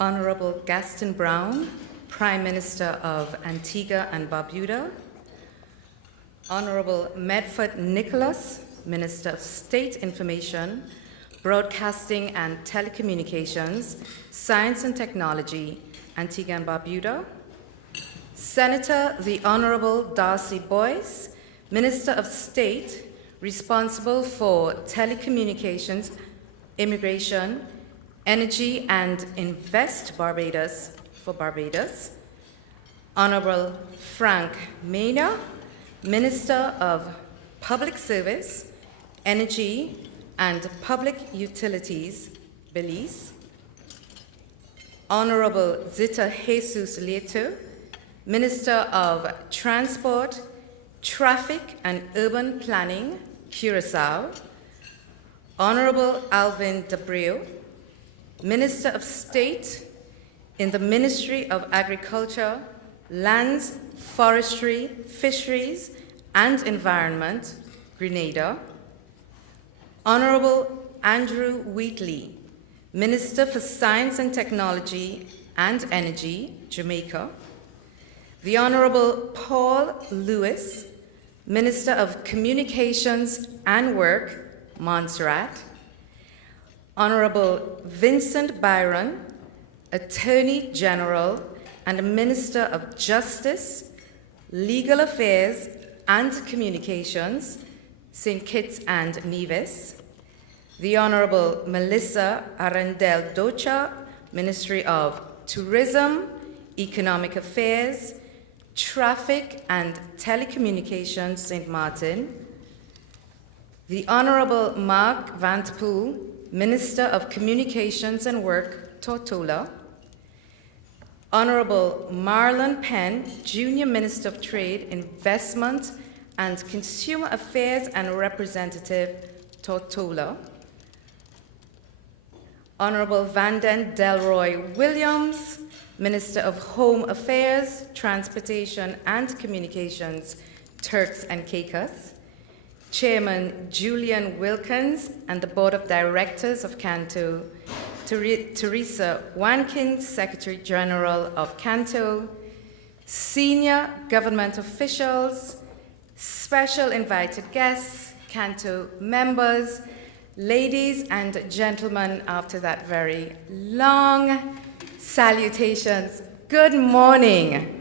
Honorable Gaston Brown, Prime Minister of Antigua and Barbuda, Honorable Medford Nicholas, Minister of State Information, Broadcasting and Telecommunications, Science and Technology, Antigua and Barbuda, Senator the Honorable Darcy Boyce, Minister of State, responsible for telecommunications, immigration, energy, and Invest Barbados for Barbados, Honorable Frank Mena, Minister of Public Service, Energy, and Public Utilities, Belize, Honorable Zita Jesus Lieto, Minister of Transport, Traffic, and Urban Planning, Curaçao, Honorable Alvin Dabreu, Minister of State in the Ministry of Agriculture, Lands, Forestry, Fisheries, and Environment, Grenada, Honorable Andrew Wheatley, Minister for Science and Technology and Energy, Jamaica, the Honorable Paul Lewis, Minister of Communications and Work, Montserrat, Honorable Vincent Byron, Attorney General and Minister of Justice, Legal Affairs and Communications, St. Kitts and Nevis, the Honorable Melissa Arundel Docha, Ministry of Tourism, Economic Affairs, Traffic and Telecommunications, St. Martin, the Honorable Mark Van Poel, Minister of Communications and Work, Tortola, Honorable Marlon Penn, Junior Minister of Trade, Investment, and Consumer Affairs and Representative, Tortola, Honorable Vanden Delroy Williams, Minister of Home Affairs, Transportation and Communications, Turks and Caicos, Chairman Julian Wilkins and the Board of Directors of CANTO, Teresa Watkins, Secretary General of CANTO, senior government officials, special invited guests, CANTO members, ladies and gentlemen, after that very long salutations, good morning.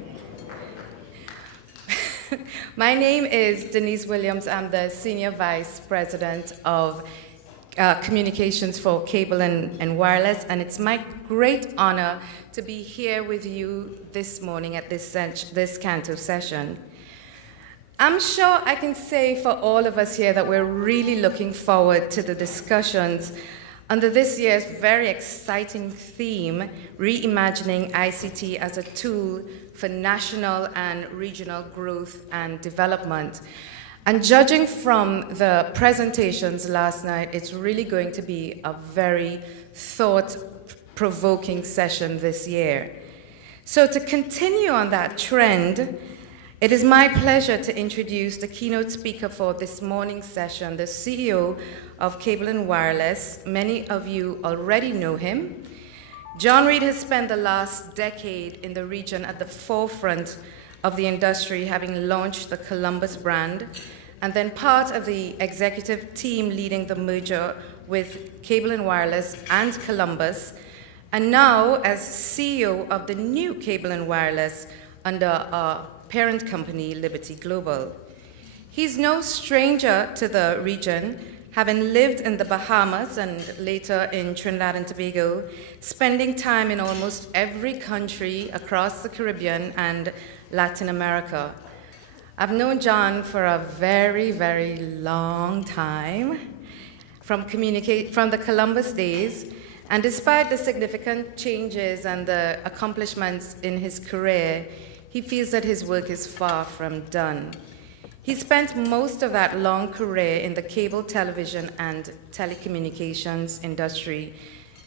My name is Denise Williams. I'm the Senior Vice President of Communications for Cable and Wireless, and it's my great honor to be here with you this morning at this CANTO session. I'm sure I can say for all of us here that we're really looking forward to the discussions under this year's very exciting theme, Reimagining ICT as a Tool for National and Regional Growth and Development. And judging from the presentations last night, it's really going to be a very thought-provoking session this year. So to continue on that trend, it is my pleasure to introduce the keynote speaker for this morning's session, the CEO of Cable and Wireless. Many of you already know him. John Reed has spent the last decade in the region at the forefront of the industry, having launched the Columbus brand, and then part of the executive team leading the merger with Cable and Wireless and Columbus, and now as CEO of the new Cable and Wireless under our parent company, Liberty Global. He's no stranger to the region, having lived in the Bahamas and later in Trinidad and Tobago, spending time in almost every country across the Caribbean and Latin America. I've known John for a very, very long time, from the Columbus days, and despite the significant changes and the accomplishments in his career, he feels that his work is far from done. He spent most of that long career in the cable television and telecommunications industry,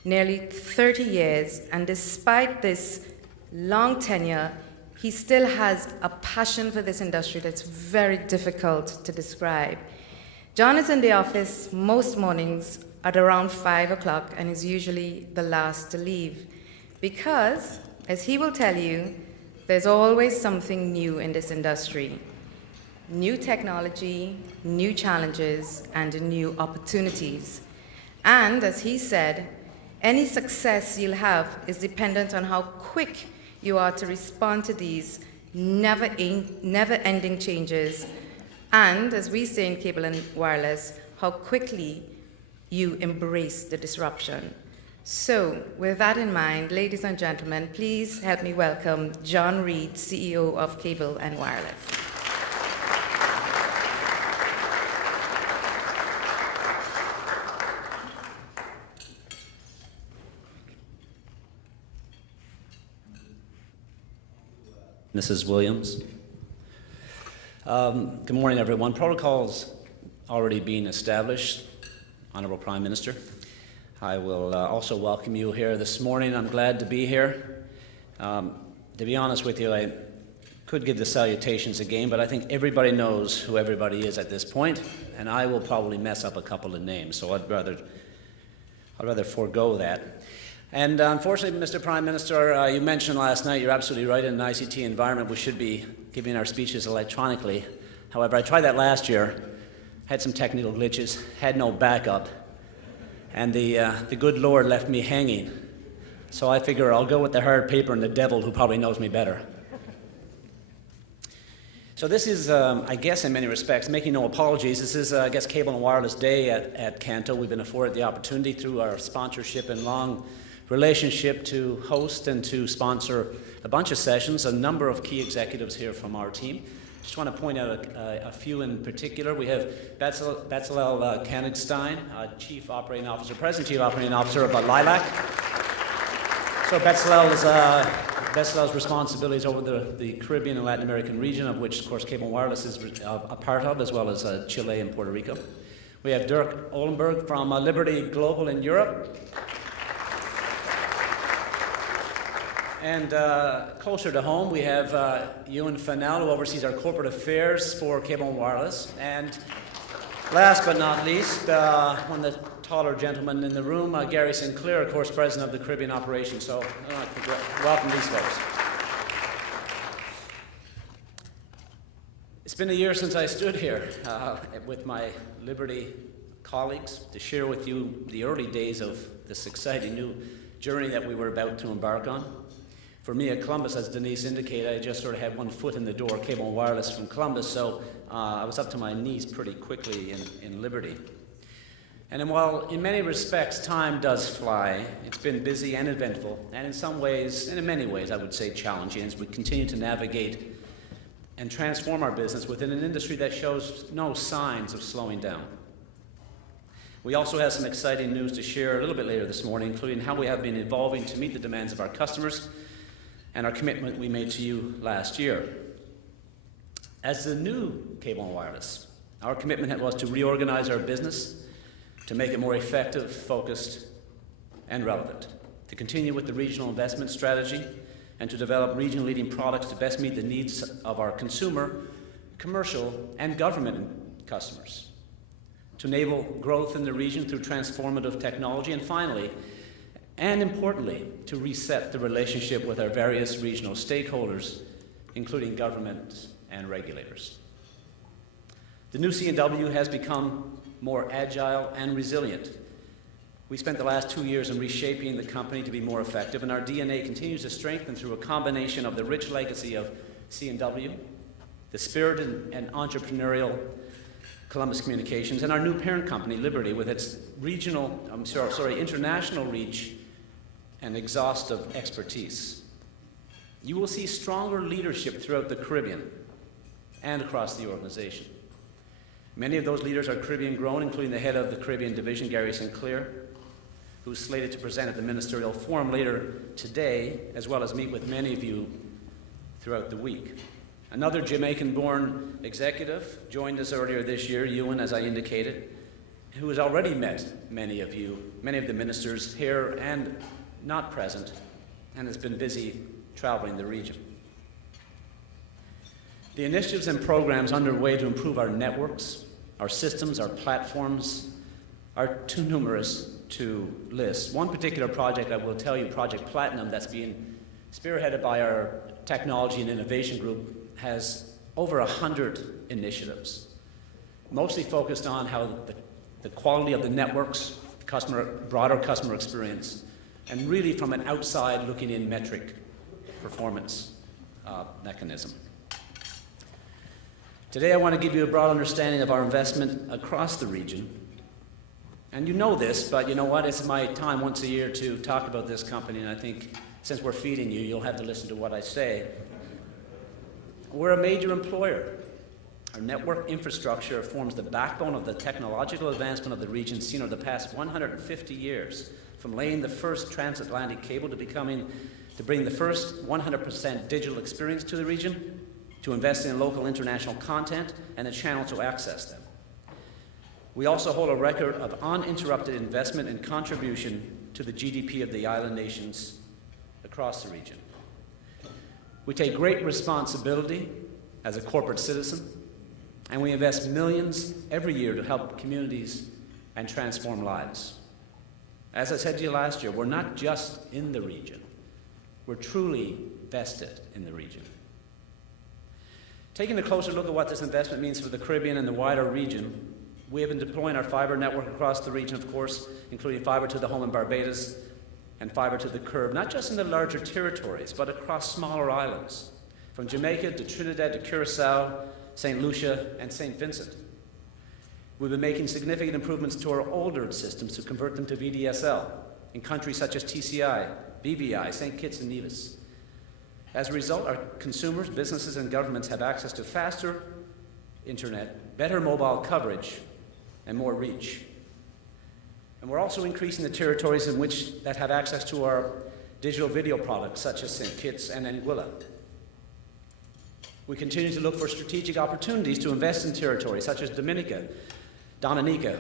nearly 30 years, and despite this long tenure, he still has a passion for this industry that's very difficult to describe. John is in the office most mornings at around 5 o'clock and is usually the last to leave. Because, as he will tell you, there's always something new in this industry. New technology, new challenges, and new opportunities. And as he said, any success you'll have is dependent on how quick you are to respond to these never-ending changes, and, as we say in cable and wireless, how quickly you embrace the disruption. So, with that in mind, ladies and gentlemen, please help me welcome John Reed, CEO of Cable and Wireless. Mrs. Williams. Good morning, everyone. Protocol's already being established, Honorable Prime Minister. I will also welcome you here this morning. I'm glad to be here. To be honest with you, I could give the salutations again, but I think everybody knows who everybody is at this point, and I will probably mess up a couple of names, so I'd rather forego that. And unfortunately, Mr. Prime Minister, you mentioned last night, you're absolutely right, in an ICT environment we should be giving our speeches electronically. However, I tried that last year, had some technical glitches, had no backup, and the good Lord left me hanging. So I figure I'll go with the hard paper and the devil, who probably knows me better. So this is, I guess in many respects, making no apologies, this is, I guess, Cable and Wireless Day at CANTO. We've been afforded the opportunity through our sponsorship and long relationship to host and to sponsor a bunch of sessions, a number of key executives here from our team. Just want to point out a few in particular. We have Betzalel Kanigstein, Chief Operating Officer, President Chief Operating Officer of Lilac. So Betzalel's responsibilities over the Caribbean and Latin American region, of which, of course, Cable and Wireless is a part of, as well as Chile and Puerto Rico. We have Dirk Olenberg from Liberty Global in Europe. And closer to home, we have Ewan Fennell, who oversees our corporate affairs for Cable and Wireless. And last but not least, one of the taller gentlemen in the room, Gary Sinclair, of course, president of the Caribbean operation. So I'd like to welcome these folks. It's been a year since I stood here with my Liberty colleagues to share with you the early days of this exciting new journey that we were about to embark on. For me at Columbus, as Denise indicated, I just sort of had one foot in the door, Cable and Wireless from Columbus, so I was up to my knees pretty quickly in Liberty. And while in many respects time does fly, it's been busy and eventful, and in some ways, and in many ways, I would say challenging, as we continue to navigate and transform our business within an industry that shows no signs of slowing down. We also have some exciting news to share a little bit later this morning, including how we have been evolving to meet the demands of our customers and our commitment we made to you last year. As the new Cable and Wireless, our commitment was to reorganize our business, to make it more effective, focused, and relevant, to continue with the regional investment strategy, and to develop region-leading products to best meet the needs of our consumer, commercial, and government customers, to enable growth in the region through transformative technology, and finally, and importantly, to reset the relationship with our various regional stakeholders, including government and regulators. The new C&W has become more agile and resilient. We spent the last 2 years in reshaping the company to be more effective, and our DNA continues to strengthen through a combination of the rich legacy of C&W, the spirited and entrepreneurial Columbus Communications, and our new parent company, Liberty, with its international reach and exhaustive expertise. You will see stronger leadership throughout the Caribbean and across the organization. Many of those leaders are Caribbean grown, including the head of the Caribbean division, Gary Sinclair, who's slated to present at the Ministerial Forum later today, as well as meet with many of you throughout the week. Another Jamaican-born executive joined us earlier this year, Ewan, as I indicated, who has already met many of you, many of the ministers here and not present, and has been busy traveling the region. The initiatives and programs underway to improve our networks, our systems, our platforms are too numerous to list. One particular project I will tell you, Project Platinum, that's being spearheaded by our technology and innovation group, has over 100 initiatives, mostly focused on how the quality of the networks, broader customer experience, and really from an outside looking in metric performance mechanism. Today I want to give you a broad understanding of our investment across the region. And you know this, but you know what? It's my time once a year to talk about this company, and I think since we're feeding you, you'll have to listen to what I say. We're a major employer. Our network infrastructure forms the backbone of the technological advancement of the region seen over the past 150 years, from laying the first transatlantic cable to bring the first 100% digital experience to the region, to invest in local international content and the channel to access them. We also hold a record of uninterrupted investment and contribution to the GDP of the island nations across the region. We take great responsibility as a corporate citizen, and we invest millions every year to help communities and transform lives. As I said to you last year, we're not just in the region, we're truly vested in the region. Taking a closer look at what this investment means for the Caribbean and the wider region, we have been deploying our fiber network across the region, of course, including fiber to the home in Barbados and fiber to the curb, not just in the larger territories, but across smaller islands, from Jamaica to Trinidad to Curacao, St. Lucia, and St. Vincent. We've been making significant improvements to our older systems to convert them to VDSL in countries such as TCI, BVI, St. Kitts and Nevis. As a result, our consumers, businesses, and governments have access to faster internet, better mobile coverage, and more reach. And we're also increasing the territories that have access to our digital video products, such as St. Kitts and Anguilla. We continue to look for strategic opportunities to invest in territories such as Dominica,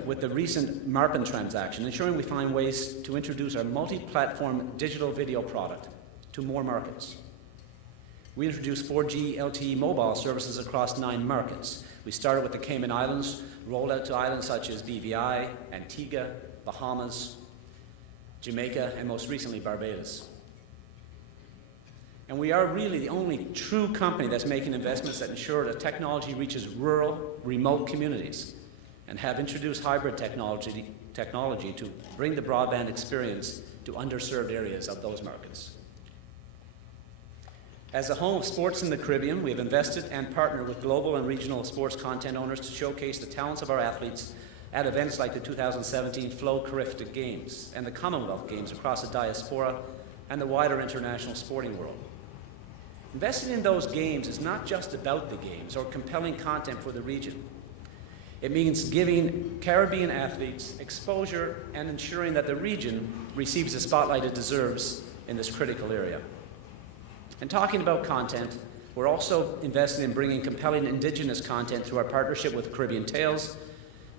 with the recent Marpin transaction, ensuring we find ways to introduce our multi-platform digital video product to more markets. We introduced 4G LTE mobile services across 9 markets. We started with the Cayman Islands, rolled out to islands such as BVI, Antigua, Bahamas, Jamaica, and most recently Barbados. And we are really the only true company that's making investments that ensure that technology reaches rural, remote communities, and have introduced hybrid technology to bring the broadband experience to underserved areas of those markets. As a home of sports in the Caribbean, we have invested and partnered with global and regional sports content owners to showcase the talents of our athletes at events like the 2017 Flow Carifta Games and the Commonwealth Games across the diaspora and the wider international sporting world. Investing in those games is not just about the games or compelling content for the region. It means giving Caribbean athletes exposure and ensuring that the region receives the spotlight it deserves in this critical area. And talking about content, we're also investing in bringing compelling Indigenous content through our partnership with Caribbean Tales,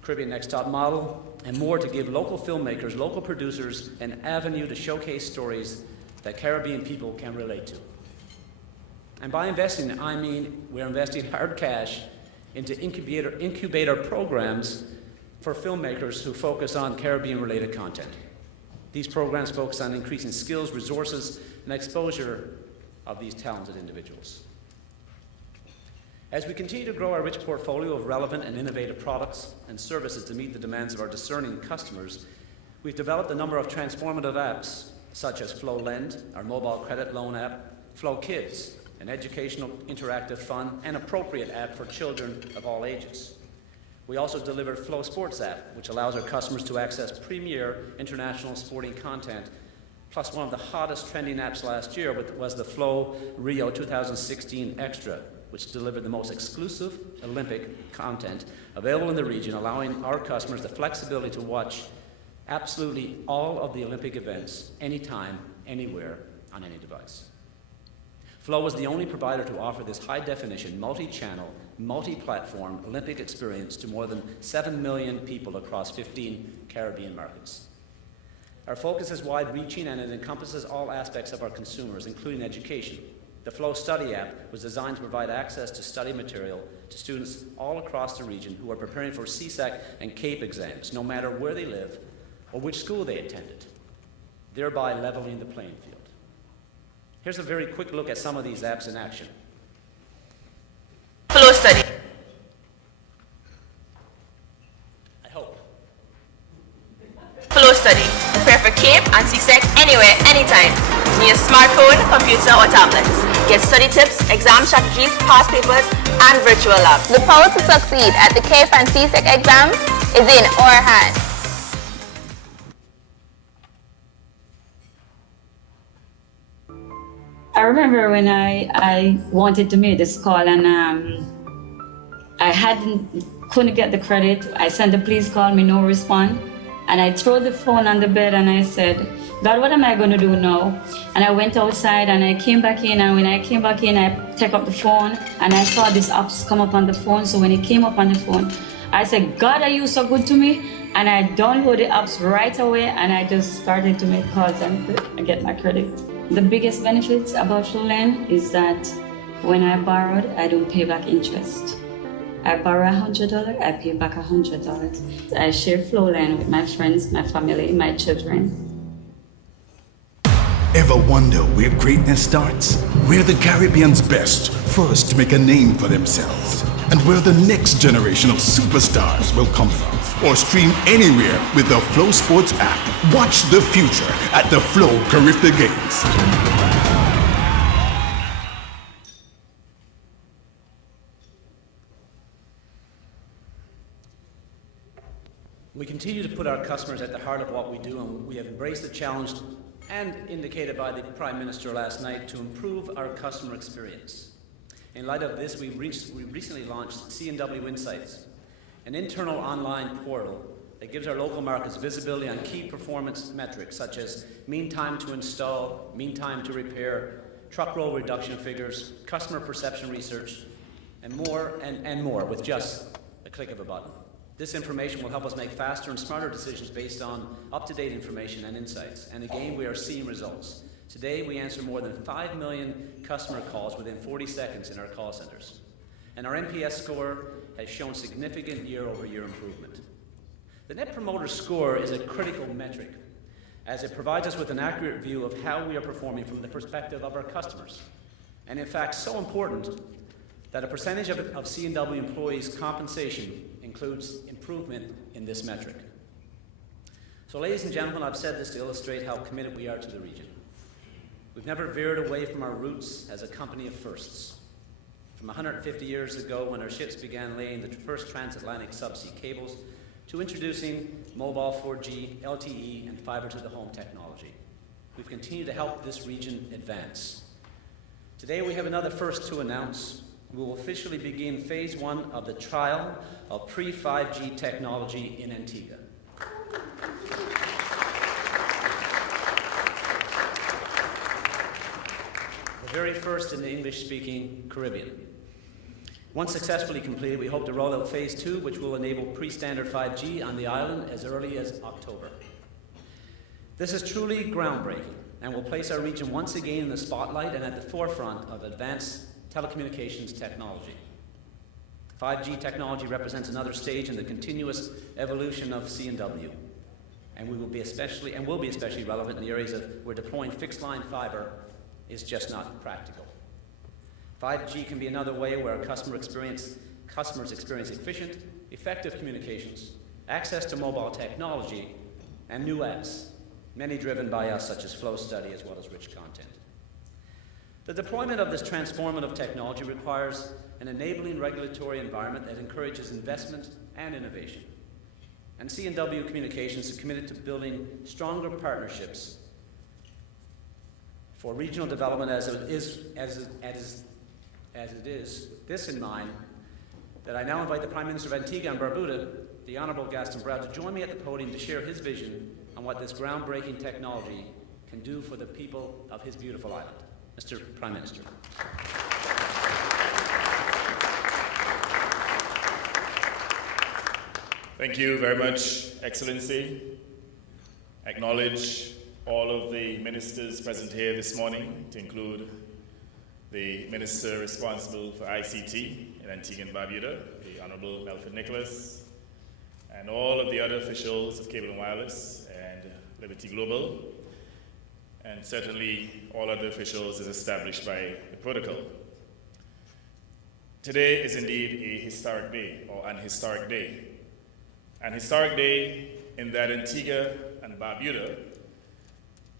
Caribbean Next Top Model, and more to give local filmmakers, local producers, an avenue to showcase stories that Caribbean people can relate to. And by investing, I mean we're investing hard cash into incubator programs for filmmakers who focus on Caribbean-related content. These programs focus on increasing skills, resources, and exposure of these talented individuals. As we continue to grow our rich portfolio of relevant and innovative products and services to meet the demands of our discerning customers, we've developed a number of transformative apps, such as Flow Lend, our mobile credit loan app, Flow Kids, an educational, interactive, fun, and appropriate app for children of all ages. We also delivered Flow Sports app, which allows our customers to access premier international sporting content. Plus, one of the hottest trending apps last year was the Flow Rio 2016 Extra, which delivered the most exclusive Olympic content available in the region, allowing our customers the flexibility to watch absolutely all of the Olympic events, anytime, anywhere, on any device. Flow was the only provider to offer this high-definition, multi-channel, multi-platform Olympic experience to more than 7 million people across 15 Caribbean markets. Our focus is wide-reaching and it encompasses all aspects of our consumers, including education. The Flow Study app was designed to provide access to study material to students all across the region who are preparing for CSEC and CAPE exams, no matter where they live or which school they attended, thereby leveling the playing field. Here's a very quick look at some of these apps in action. Flow study. I hope. Flow study. Prepare for CAPE and CSEC anywhere, anytime. Using your smartphone, computer, or tablet. Get study tips, exam strategies, past papers, and virtual labs. The power to succeed at the CAPE and CSEC exams is in our hands. I remember when I wanted to make this call and I couldn't get the credit. I sent the please call me, no response. And I threw the phone on the bed and I said, God, what am I going to do now? And I went outside and I came back in, and when I came back in, I took up the phone and I saw these apps come up on the phone. So when it came up on the phone, I said, God, are you so good to me? And I downloaded the apps right away and I just started to make calls and get my credit. The biggest benefit about FlowLine is that when I borrowed, I don't pay back interest. I borrow $100, I pay back $100. I share FlowLine with my friends, my family, my children. Ever wonder where greatness starts? Where the Caribbean's best first make a name for themselves, and where the next generation of superstars will come from. Or stream anywhere with the Flow Sports app. Watch the future at the Flow Carifta Games. We continue to put our customers at the heart of what we do, and we have embraced the challenge and indicated by the Prime Minister last night to improve our customer experience. In light of this, we recently launched C&W Insights, an internal online portal that gives our local markets visibility on key performance metrics such as mean time to install, mean time to repair, truck roll reduction figures, customer perception research, and more with just a click of a button. This information will help us make faster and smarter decisions based on up-to-date information and insights. And again, we are seeing results. Today, we answer more than 5 million customer calls within 40 seconds in our call centers. And our NPS score has shown significant year-over-year improvement. The Net Promoter Score is a critical metric, as it provides us with an accurate view of how we are performing from the perspective of our customers. And in fact, so important that a percentage of C&W employees' compensation includes improvement in this metric. So ladies and gentlemen, I've said this to illustrate how committed we are to the region. We've never veered away from our roots as a company of firsts. From 150 years ago, when our ships began laying the first transatlantic subsea cables, to introducing mobile 4G, LTE, and fiber-to-the-home technology. We've continued to help this region advance. Today we have another first to announce. We will officially begin phase 1 of the trial of pre-5G technology in Antigua. The very first in the English-speaking Caribbean. Once successfully completed, we hope to roll out phase 2, which will enable pre-standard 5G on the island as early as October. This is truly groundbreaking and will place our region once again in the spotlight and at the forefront of advanced telecommunications technology. 5G technology represents another stage in the continuous evolution of C&W, and will be especially relevant in the areas where deploying fixed-line fiber is just not practical. 5G can be another way where our customers experience efficient, effective communications, access to mobile technology, and new apps, many driven by us, such as Flow Study as well as rich content. The deployment of this transformative technology requires an enabling regulatory environment that encourages investment and innovation. And C&W Communications is committed to building stronger partnerships for regional development as it is. This in mind, that I now invite the Prime Minister of Antigua and Barbuda, the Honourable Gaston Brou, to join me at the podium to share his vision on what this groundbreaking technology can do for the people of his beautiful island. Mr. Prime Minister. Thank you very much, Excellency. Acknowledge all of the ministers present here this morning, to include the Minister responsible for ICT in Antigua and Barbuda, the Honourable Melford Nicholas, and all of the other officials of Cable and Wireless, Liberty Global, and certainly all other officials as established by the protocol. Today is indeed a historic day, or an historic day. An historic day in that Antigua and Barbuda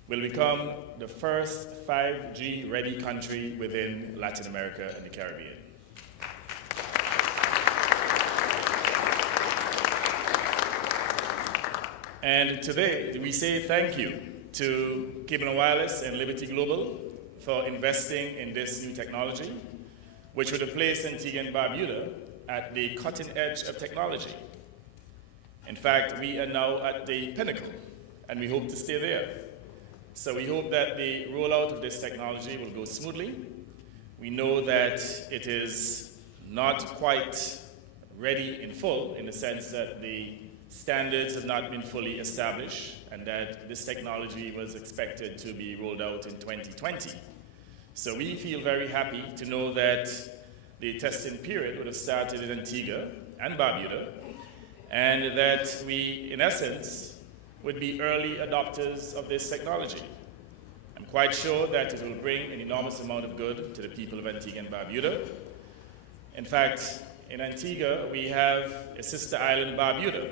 will become the first 5G-ready country within Latin America and the Caribbean. And today, we say thank you to Cable & Wireless and Liberty Global for investing in this new technology, which would have placed Antigua and Barbuda at the cutting edge of technology. In fact, we are now at the pinnacle, and we hope to stay there. So we hope that the rollout of this technology will go smoothly. We know that it is not quite ready in full, in the sense that the standards have not been fully established, and that this technology was expected to be rolled out in 2020. So we feel very happy to know that the testing period would have started in Antigua and Barbuda, and that we, in essence, would be early adopters of this technology. I'm quite sure that it will bring an enormous amount of good to the people of Antigua and Barbuda. In fact, in Antigua, we have a sister island, Barbuda,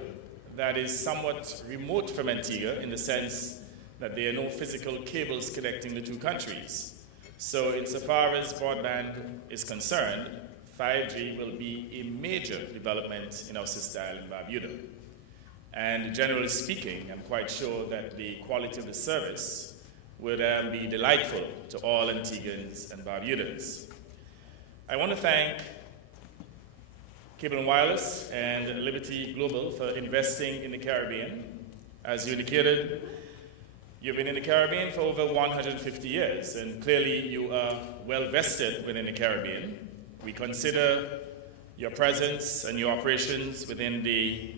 that is somewhat remote from Antigua in the sense that there are no physical cables connecting the two countries. So insofar as broadband is concerned, 5G will be a major development in our sister island, Barbuda. And generally speaking, I'm quite sure that the quality of the service would be delightful to all Antiguans and Barbudans. I want to thank Cable & Wireless and Liberty Global for investing in the Caribbean. As you indicated, you've been in the Caribbean for over 150 years, and clearly you are well vested within the Caribbean. We consider your presence and your operations within the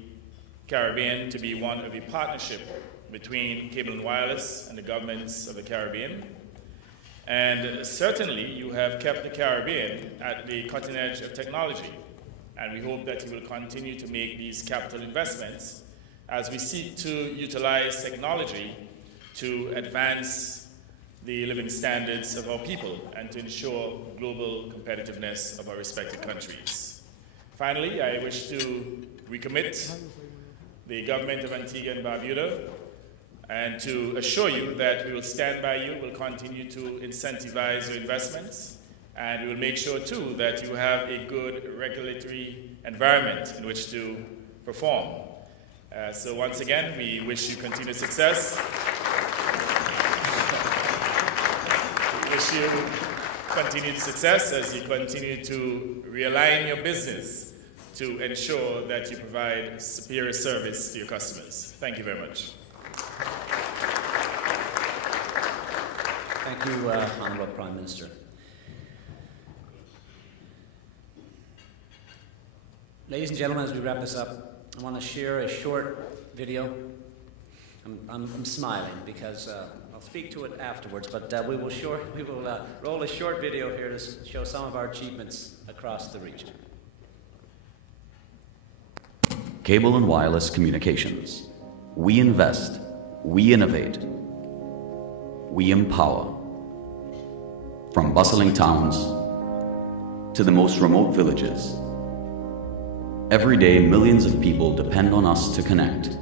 Caribbean to be one of a partnership between Cable & Wireless and the governments of the Caribbean. And certainly you have kept the Caribbean at the cutting edge of technology. And we hope that you will continue to make these capital investments as we seek to utilize technology to advance the living standards of our people and to ensure global competitiveness of our respective countries. Finally, I wish to recommit the government of Antigua and Barbuda and to assure you that we will stand by you, will continue to incentivize your investments, and we will make sure too that you have a good regulatory environment in which to perform. So once again, we wish you continued success. We wish you continued success as you continue to realign your business to ensure that you provide superior service to your customers. Thank you very much. Thank you, Honourable Prime Minister. Ladies and gentlemen, as we wrap this up, I want to share a short video. I'm smiling because I'll speak to it afterwards, but we will roll a short video here to show some of our achievements across the region. Cable and wireless communications. We invest, we innovate, we empower. From bustling towns to the most remote villages, every day millions of people depend on us to connect,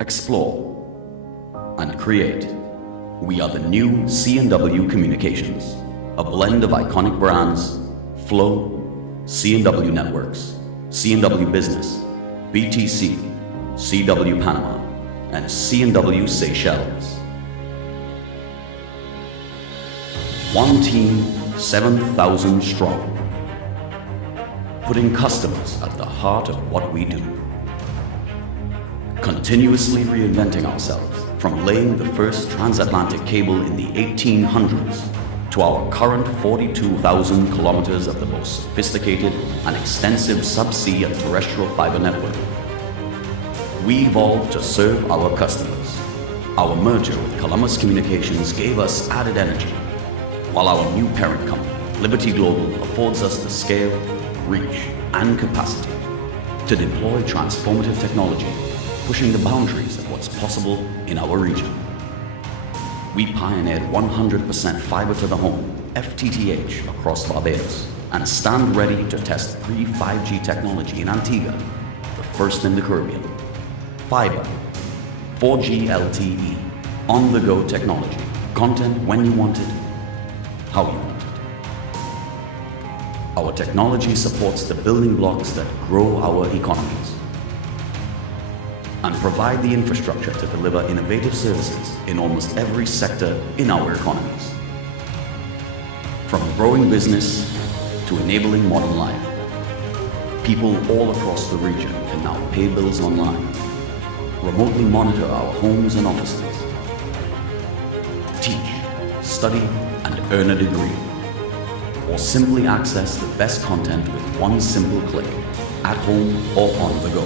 explore, and create. We are the new C&W Communications, a blend of iconic brands, Flow, C&W Networks, C&W Business, BTC, CW Panama, and C&W Seychelles. One team, 7,000 strong, putting customers at the heart of what we do. Continuously reinventing ourselves, from laying the first transatlantic cable in the 1800s to our current 42,000 kilometers of the most sophisticated and extensive subsea and terrestrial fiber network. We evolved to serve our customers. Our merger with Columbus Communications gave us added energy, while our new parent company, Liberty Global, affords us the scale, reach, and capacity to deploy transformative technology, pushing the boundaries of what's possible in our region. We pioneered 100% fiber to the home, FTTH, across Barbados, and stand ready to test pre-5G technology in Antigua, the first in the Caribbean. Fiber, 4G LTE, on-the-go technology, content when you want it, how you want it. Our technology supports the building blocks that grow our economies and provide the infrastructure to deliver innovative services in almost every sector in our economies. From growing business to enabling modern life, people all across the region can now pay bills online, remotely monitor our homes and offices, teach, study, and earn a degree, or simply access the best content with one simple click, at home or on the go.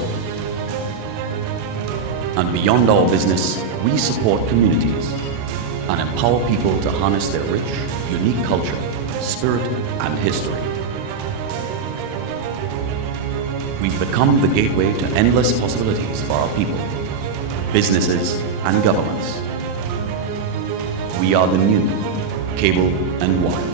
And beyond our business, we support communities and empower people to harness their rich, unique culture, spirit, and history. We've become the gateway to endless possibilities for our people, businesses, and governments. We are the new cable and wireless.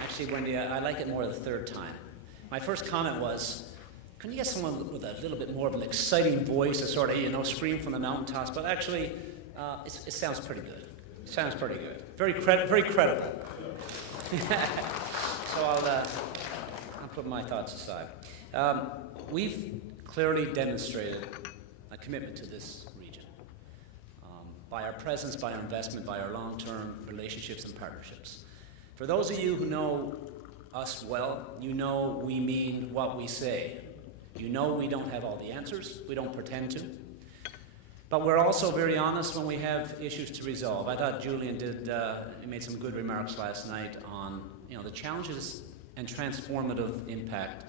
Actually, Wendy, I like it more the third time. My first comment was, can you get someone with a little bit more of an exciting voice to sort of, scream from the mountaintops? But actually, it sounds pretty good. It sounds pretty good. Very credible. So I'll put my thoughts aside. We've clearly demonstrated a commitment to this region by our presence, by our investment, by our long-term relationships and partnerships. For those of you who know us well, you know we mean what we say. You know we don't have all the answers. We don't pretend to. But we're also very honest when we have issues to resolve. I thought Julian made some good remarks last night on the challenges and transformative impact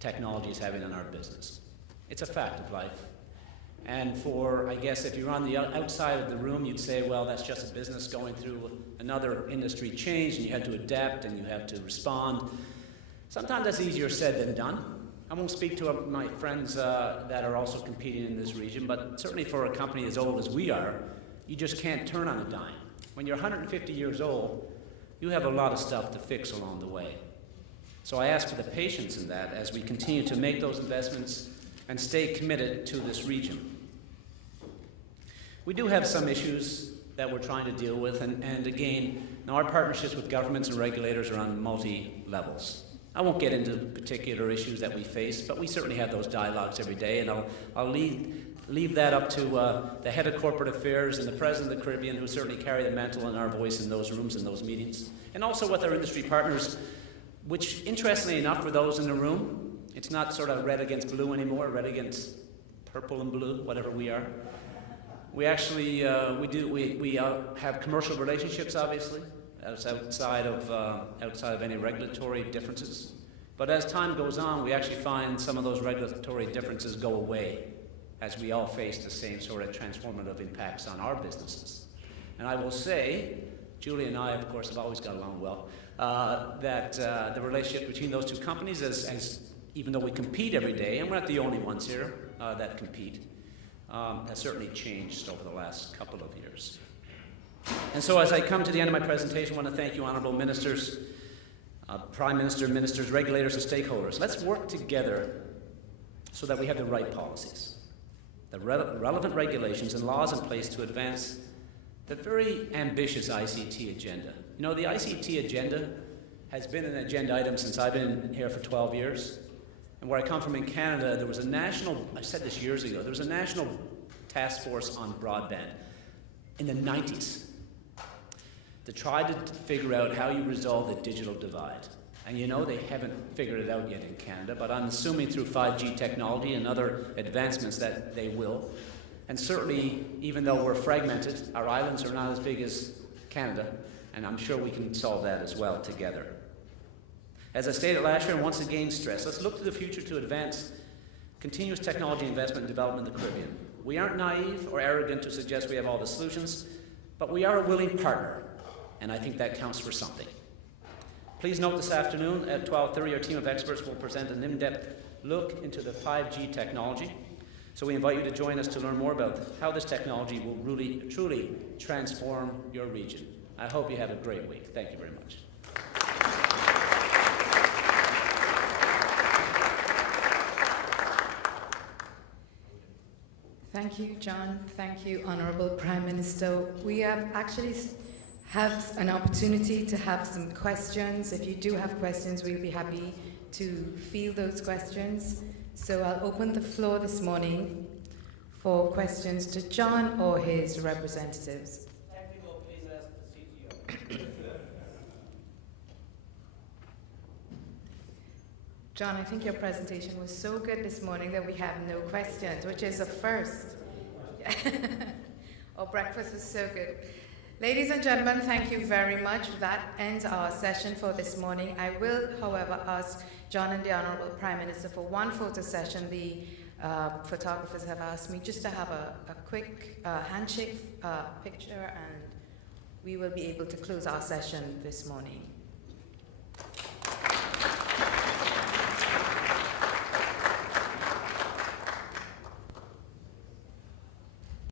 technology is having on our business. It's a fact of life. And I guess if you're on the outside of the room, you'd say, well, that's just a business going through another industry change, and you have to adapt and you have to respond. Sometimes that's easier said than done. I won't speak to my friends that are also competing in this region, but certainly for a company as old as we are, you just can't turn on a dime. When you're 150 years old, you have a lot of stuff to fix along the way. So I ask for the patience in that as we continue to make those investments and stay committed to this region. We do have some issues that we're trying to deal with, and again, now our partnerships with governments and regulators are on multi-levels. I won't get into particular issues that we face, but we certainly have those dialogues every day, and I'll leave that up to the head of corporate affairs and the president of the Caribbean, who certainly carry the mantle and our voice in those rooms and those meetings, and also with our industry partners, which, interestingly enough, for those in the room, it's not sort of red against blue anymore, red against purple and blue, whatever we are. We actually we have commercial relationships, obviously, outside of any regulatory differences. But as time goes on, we actually find some of those regulatory differences go away as we all face the same sort of transformative impacts on our businesses. And I will say, Julie and I, of course, have always got along well, that the relationship between those two companies, as even though we compete every day, and we're not the only ones here that compete, has certainly changed over the last couple of years. And so as I come to the end of my presentation, I want to thank you, honorable ministers, Prime Minister, ministers, regulators, and stakeholders. Let's work together so that we have the right policies, the relevant regulations and laws in place to advance the very ambitious ICT agenda. The ICT agenda has been an agenda item since I've been here for 12 years. And where I come from in Canada, there was a national, I said this years ago, there was a national task force on broadband in the 90s to try to figure out how you resolve the digital divide. And they haven't figured it out yet in Canada, but I'm assuming through 5G technology and other advancements that they will. And certainly, even though we're fragmented, our islands are not as big as Canada, and I'm sure we can solve that as well together. As I stated last year, and once again stress, let's look to the future to advance continuous technology investment and development in the Caribbean. We aren't naive or arrogant to suggest we have all the solutions, but we are a willing partner and I think that counts for something. Please note this afternoon at 12:30, our team of experts will present an in-depth look into the 5G technology. So we invite you to join us to learn more about how this technology will really, truly transform your region. I hope you have a great week. Thank you very much. Thank you, John. Thank you, Honorable Prime Minister. We have actually have an opportunity to have some questions. If you do have questions, we'll be happy to field those questions. So I'll open the floor this morning for questions to John or his representatives. Please ask the CTO. John, I think your presentation was so good this morning that we have no questions, which is a first. Our breakfast was so good. Ladies and gentlemen, thank you very much. That ends our session for this morning. I will, however, ask John and the Honourable Prime Minister for one photo session. The photographers have asked me just to have a quick handshake picture, and we will be able to close our session this morning.